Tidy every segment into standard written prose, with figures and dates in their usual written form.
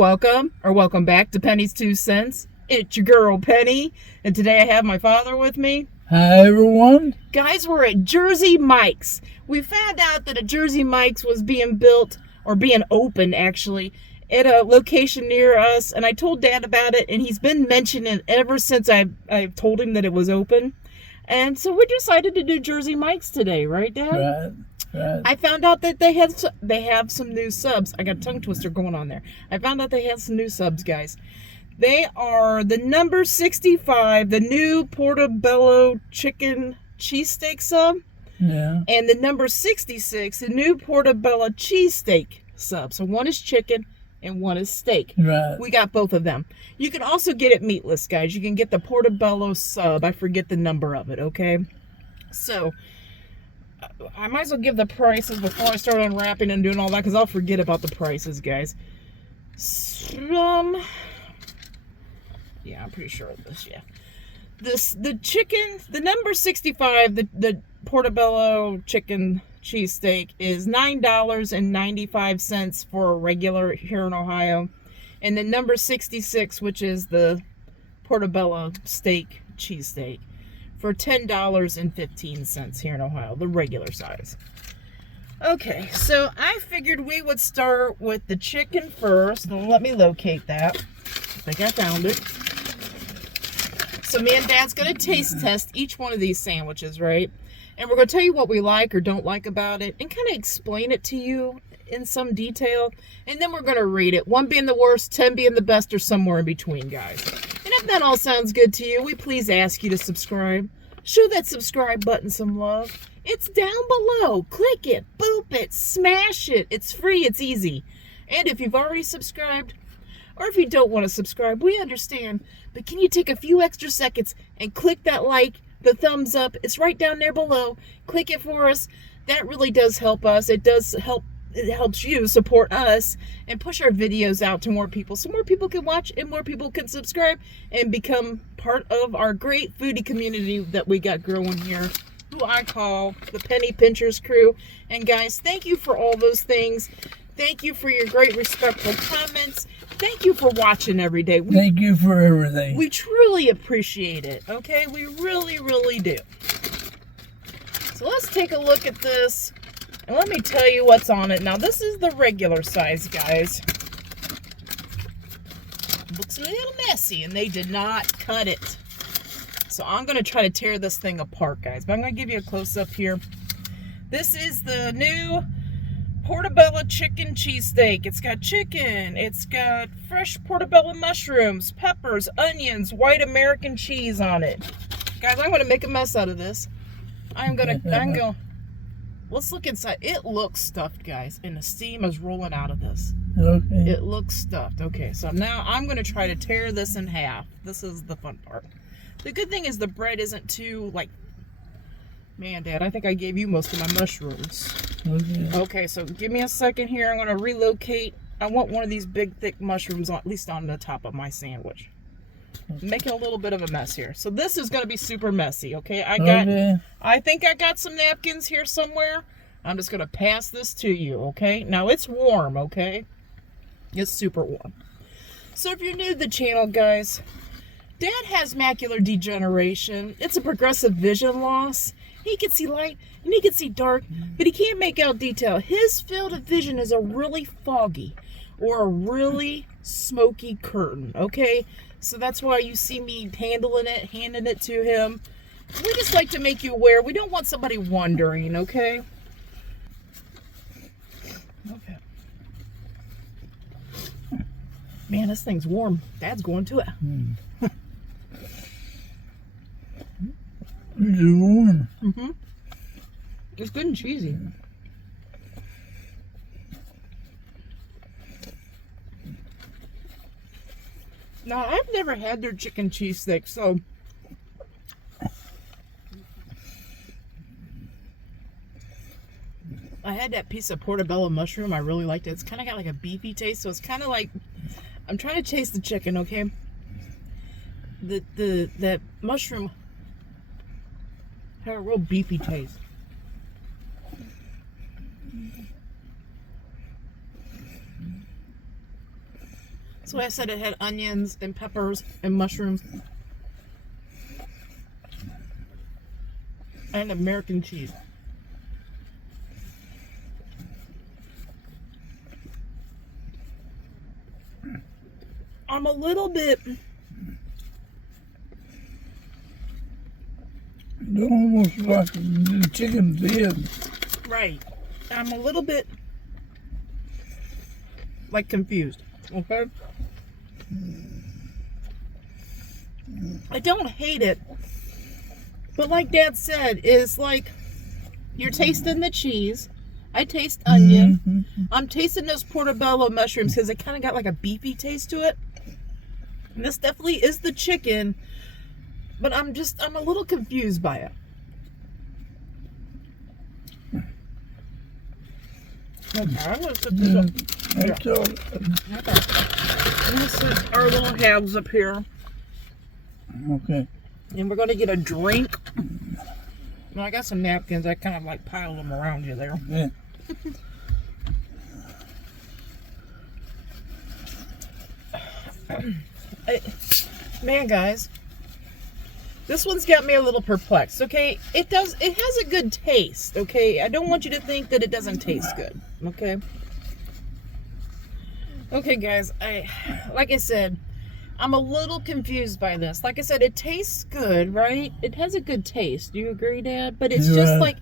welcome back to Penny's 2 Cents. It's your girl, Penny, and today I have my father with me. Hi, everyone. Guys, we're at Jersey Mike's. We found out that a Jersey Mike's was being built, or being opened, actually, at a location near us, and I told Dad about it, and he's been mentioning it ever since I've told him that it was open. And so we decided to do Jersey Mike's today, right, Dad? Right. I found out that they have some new subs. I got a tongue twister going on there. I found out they have some new subs, guys. They are the number 65, the new Portabella chicken cheesesteak sub. Yeah. And the number 66, the new Portabella cheesesteak sub. So one is chicken and one is steak. Right. We got both of them. You can also get it meatless, guys. You can get the Portabella sub. I forget the number of it, okay? So I might as well give the prices before I start unwrapping and doing all that, because I'll forget about the prices, guys. Yeah, I'm pretty sure of this, yeah. The chicken, the number 65, the Portabello chicken cheesesteak is $9.95 for a regular here in Ohio. And the number 66, which is the Portabella steak cheesesteak, for $10.15 here in Ohio, the regular size. Okay, so I figured we would start with the chicken first. And let me locate that. I think I found it. So me and Dad's going to taste test each one of these sandwiches, right? And we're going to tell you what we like or don't like about it and kind of explain it to you in some detail. And then we're going to rate it. 1 being the worst, 10 being the best, or somewhere in between, guys. And if that all sounds good to you, we please ask you to subscribe. Show that subscribe button some love. It's down below. Click it, boop it, smash it. It's free, it's easy. And if you've already subscribed, or if you don't want to subscribe, we understand. But can you take a few extra seconds and click that like, the thumbs up? It's right down there below. Click it for us. That really does help us. It does help. It helps you support us and push our videos out to more people, so more people can watch and more people can subscribe and become part of our great foodie community that we got growing here, who I call the Penny Pinchers crew. And guys, thank you for all those things. Thank you for your great respectful comments. Thank you for watching every day. Thank you for everything. We truly appreciate it, okay? We really, really do. So let's take a look at this. And let me tell you what's on it. Now, this is the regular size, guys. Looks a little messy, and they did not cut it. So I'm going to try to tear this thing apart, guys. But I'm going to give you a close-up here. This is the new Portabella chicken cheesesteak. It's got chicken. It's got fresh Portabella mushrooms, peppers, onions, white American cheese on it. Guys, I'm going to make a mess out of this. Let's look inside. It looks stuffed, guys, and the steam is rolling out of this. Okay. It looks stuffed. Okay, so now I'm going to try to tear this in half. This is the fun part. The good thing is the bread isn't too, man, Dad, I think I gave you most of my mushrooms. Okay, so give me a second here. I'm going to relocate. I want one of these big, thick mushrooms, at least on the top of my sandwich. I'm making a little bit of a mess here. So this is going to be super messy, okay? I think I got some napkins here somewhere. I'm just going to pass this to you, okay? Now, it's warm, okay? It's super warm. So if you're new to the channel, guys, Dad has macular degeneration. It's a progressive vision loss. He can see light and he can see dark, but he can't make out detail. His field of vision is a really foggy or a really smoky curtain, okay? So that's why you see me handing it to him. We just like to make you aware. We don't want somebody wondering, okay? Okay. Man, this thing's warm. Dad's going to it. It's warm. Mm-hmm. It's good and cheesy. Now, I've never had their chicken cheesesteak, so I had that piece of Portabella mushroom. I really liked it. It's kind of got like a beefy taste, so it's kind of like, I'm trying to taste the chicken, okay? That mushroom had a real beefy taste. That's why I said it had onions and peppers and mushrooms. And American cheese. I'm a little bit... It's almost like the chicken dead. Right. I'm a little bit... like confused. Okay? I don't hate it. But like Dad said, it's like you're tasting the cheese. I taste onion. Mm-hmm. I'm tasting those portobello mushrooms because it kind of got like a beefy taste to it. And this definitely is the chicken, but I'm a little confused by it. Okay, I'm gonna set this up. That's all. Okay. I'm gonna set our little halves up here. Okay. And we're gonna get a drink. Well, I got some napkins. I kind of like piled them around you there. Yeah. Man, guys, this one's got me a little perplexed. Okay, it has a good taste. Okay, I don't want you to think that it doesn't taste good. Okay. Okay, guys, like I said, I'm a little confused by this. Like I said, it tastes good, right? It has a good taste. Do you agree, Dad? But it's just like,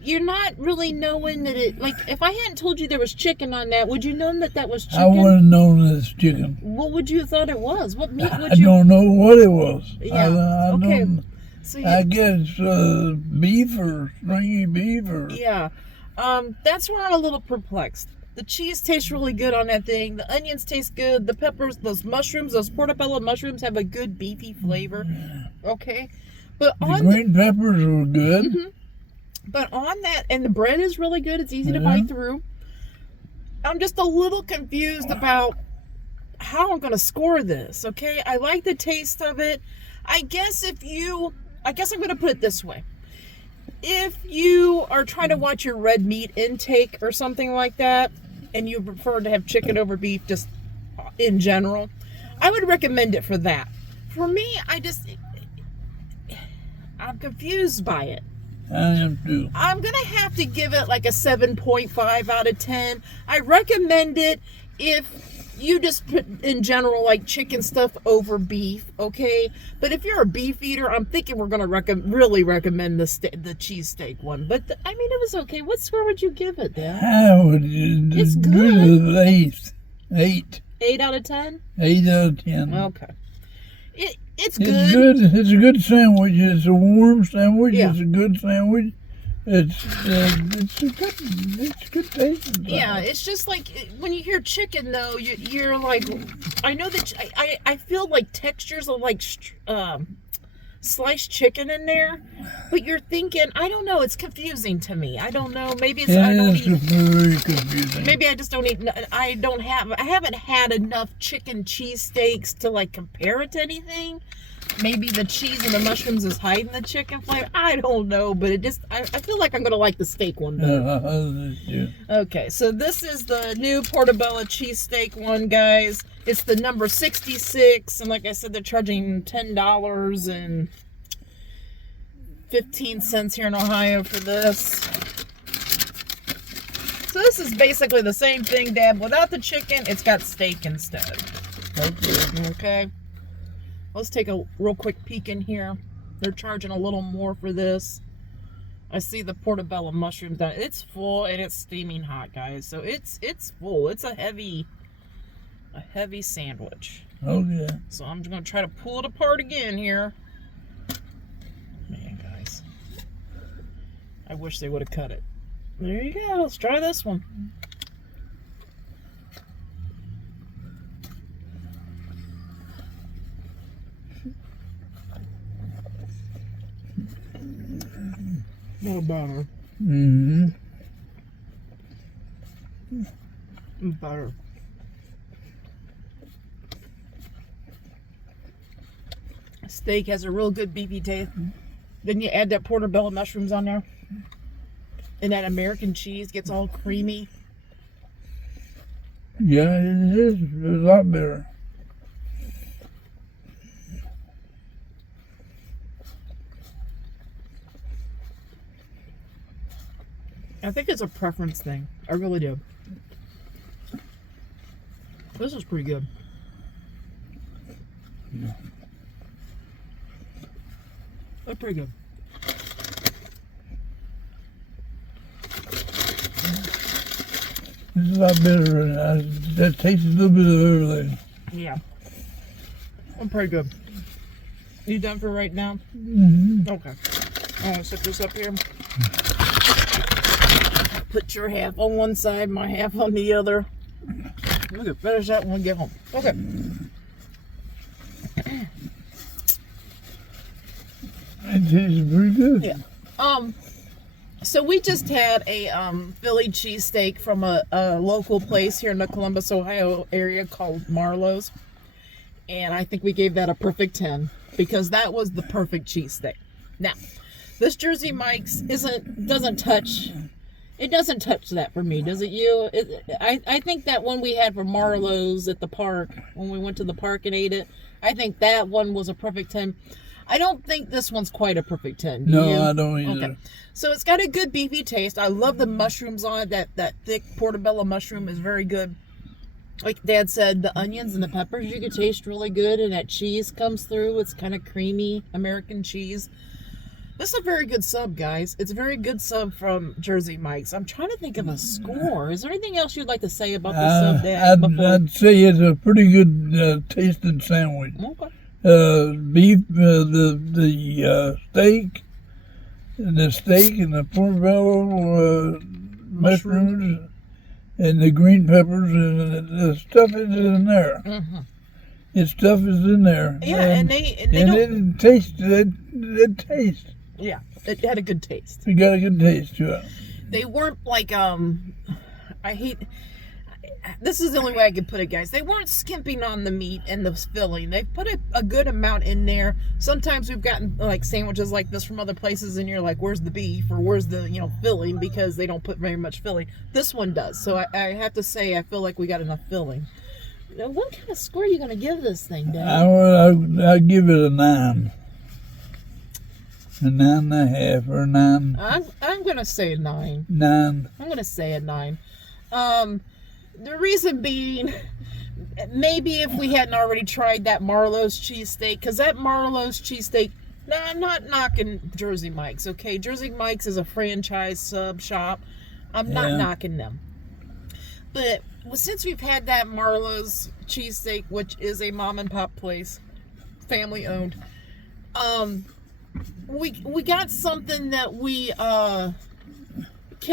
you're not really knowing that it, like, if I hadn't told you there was chicken on that, would you know that was chicken? I wouldn't have known it's chicken. What would you have thought it was? What meat would I you? don't know what it was. Yeah. I Okay. don't, So I guess beef or stringy beef or... yeah. That's where I'm a little perplexed. The cheese tastes really good on that thing. The onions taste good. The peppers, those mushrooms, those portobello mushrooms have a good beefy flavor. Okay. But The on green peppers were good. Mm-hmm. But on that, and the bread is really good. It's easy to bite through. I'm just a little confused about how I'm going to score this, okay? I like the taste of it. I guess I'm going to put it this way. If you are trying to watch your red meat intake or something like that, and you prefer to have chicken over beef just in general, I would recommend it for that. For me, I'm confused by it. I am too. I'm going to have to give it like a 7.5 out of 10. I recommend it if you just put in general like chicken stuff over beef, okay? But if you're a beef eater, I'm thinking we're going to really recommend the cheesesteak one. But I mean, it was okay. What score would you give it, Dad? I would It's give good. it 8. 8 out of 10? 8 out of 10. Okay. It's It's good. good. It's a good sandwich. It's a warm sandwich. Yeah. It's a good sandwich. It's good taste. Yeah, it's just like when you hear chicken, though, you're like, I know that I feel like textures of like sliced chicken in there, but you're thinking, I don't know, it's confusing to me. I don't know, maybe it's I don't eat. Very confusing. Maybe I just don't eat. I haven't had enough chicken cheesesteaks to like compare it to anything. Maybe the cheese and the mushrooms is hiding the chicken flavor. I don't know, but I feel like I'm gonna like the steak one better. Yeah. Okay, so this is the new Portabella cheesesteak one, guys. It's the number 66, and like I said, they're charging $10.15 here in Ohio for this. So this is basically the same thing, Dad. Without the chicken, it's got steak instead. Okay. Let's take a real quick peek in here. They're charging a little more for this. I see the portobello mushrooms down. It's full and it's steaming hot, guys. So it's full. It's a heavy sandwich. Okay. So I'm just gonna try to pull it apart again here. Man, guys, I wish they would have cut it. There you go. Let's try this one. No butter. Mm-hmm. Butter. Steak has a real good beefy taste. Then you add that portobello mushrooms on there. And that American cheese gets all creamy. Yeah, it is a lot better. I think it's a preference thing. I really do. This is pretty good. Yeah. That's pretty good. It's a lot better. That tastes a little bit of everything. Yeah. I'm pretty good. You done for right now? Mm-hmm. Okay. I'm gonna set this up here. Put your half on one side, my half on the other. We can finish that when we get home. Okay. It tastes pretty good. Yeah. So we just had a Philly cheesesteak from a local place here in the Columbus, Ohio area called Marlowe's. And I think we gave that a perfect 10 because that was the perfect cheesesteak. Now, this Jersey Mike's doesn't touch that for me, does it you? I think that one we had from Marlowe's at the park, when we went to the park and ate it, I think that one was a perfect 10. I don't think this one's quite a perfect 10. No, you? I don't either. Okay. So it's got a good beefy taste. I love the mushrooms on it. That thick Portabella mushroom is very good. Like Dad said, the onions and the peppers you can taste really good, and that cheese comes through. It's kind of creamy American cheese. This is a very good sub, guys. It's a very good sub from Jersey Mike's. I'm trying to think of a score. Is there anything else you'd like to say about the sub, Dad? I'd say it's a pretty good tasting sandwich. Okay. Beef, the steak, and the portobello mushrooms, and the green peppers, and the stuff is in there. Mm-hmm. Its stuff is in there. Yeah, and it tastes. It tastes. Yeah, it had a good taste. It got a good taste to it. They weren't like this is the only way I can put it, guys. They weren't skimping on the meat and the filling. They put a good amount in there. Sometimes we've gotten like sandwiches like this from other places, and you're like, "Where's the beef?" or "Where's the filling?" because they don't put very much filling. This one does. So I have to say, I feel like we got enough filling. Now, what kind of score are you gonna give this thing, Dad? I'll give it a 9. A 9.5 or 9. I'm gonna say a 9. 9. I'm gonna say a 9. The reason being, maybe if we hadn't already tried that Marlowe's cheesesteak, because that Marlowe's cheesesteak, no, I'm not knocking Jersey Mike's, okay? Jersey Mike's is a franchise sub shop. I'm not knocking them. But since we've had that Marlowe's cheesesteak, which is a mom and pop place, family owned, we got something that we can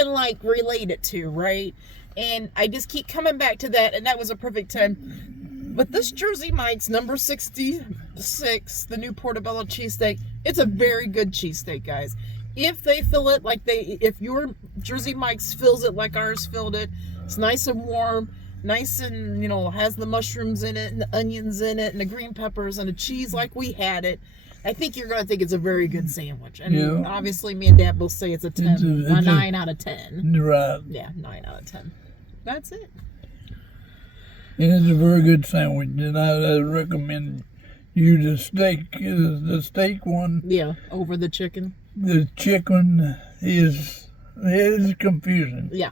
like relate it to, right? And I just keep coming back to that, and that was a perfect 10. But this Jersey Mike's number 66, the new Portabella cheesesteak, it's a very good cheesesteak, guys. If they fill it if your Jersey Mike's fills it like ours filled it, it's nice and warm, nice and, has the mushrooms in it, and the onions in it, and the green peppers, and the cheese like we had it, I think you're going to think it's a very good sandwich. And obviously, me and Dad both say it's a 10, a 9 out of 10. Right. Yeah, 9 out of 10. That's it. And it's a very good sandwich, and I recommend you the steak one. Yeah, over the chicken. The chicken is confusing. Yeah.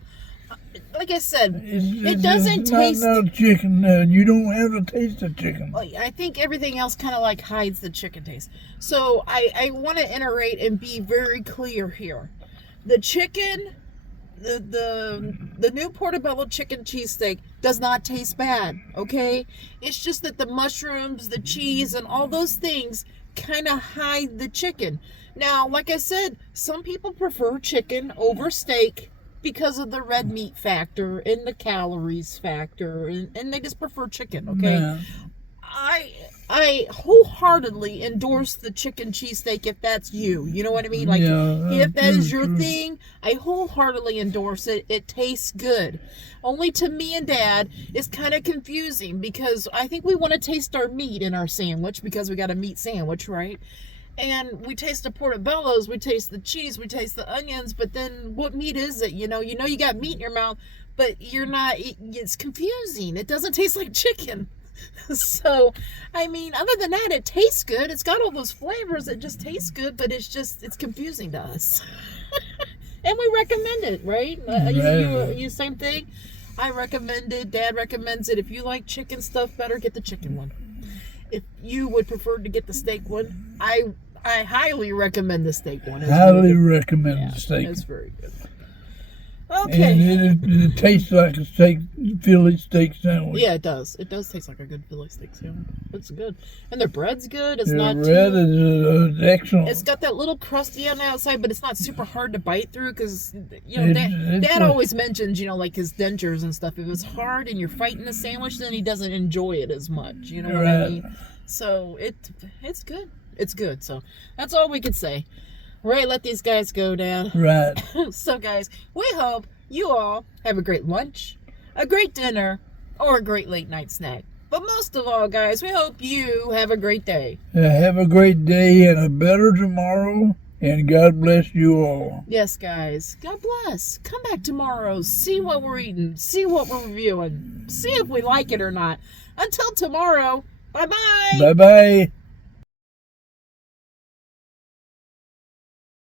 Like I said, it doesn't taste... No chicken. You don't have to taste the chicken. I think everything else kind of like hides the chicken taste. So I want to iterate and be very clear here. The chicken, the new Portabella chicken cheesesteak does not taste bad, okay? It's just that the mushrooms, the cheese, and all those things kind of hide the chicken. Now, like I said, some people prefer chicken over steak because of the red meat factor and the calories factor, and they just prefer chicken, okay? Yeah. I wholeheartedly endorse the chicken cheesesteak if that's you. You know what I mean? Like, if that is your thing, I wholeheartedly endorse it. It tastes good. Only to me and Dad, it's kind of confusing because I think we want to taste our meat in our sandwich because we got a meat sandwich, right? And we taste the portobellos, we taste the cheese, we taste the onions, but then what meat is it? You know you got meat in your mouth, but you're not, it's confusing. It doesn't taste like chicken. So, I mean, other than that, it tastes good. It's got all those flavors. It just tastes good, but it's confusing to us. And we recommend it, right? You same thing. I recommend it. Dad recommends it. If you like chicken stuff better, get the chicken one. If you would prefer to get the steak one, I highly recommend the steak one. Highly recommend the steak. It's very good. Okay. And it tastes like a Philly steak sandwich. Yeah, it does. It does taste like a good Philly steak sandwich. It's good. And their bread's good. It's The not bread too... is excellent. It's got that little crusty on the outside, but it's not super hard to bite through because, Dad always mentions, like his dentures and stuff. If it's hard and you're fighting the sandwich, then he doesn't enjoy it as much. You know what I mean? So it's good. It's good. So that's all we could say. Right, let these guys go, Dad. Right. So, guys, we hope you all have a great lunch, a great dinner, or a great late night snack. But most of all, guys, we hope you have a great day. Have a great day and a better tomorrow. And God bless you all. Yes, guys. God bless. Come back tomorrow. See what we're eating. See what we're reviewing. See if we like it or not. Until tomorrow, bye-bye. Bye-bye.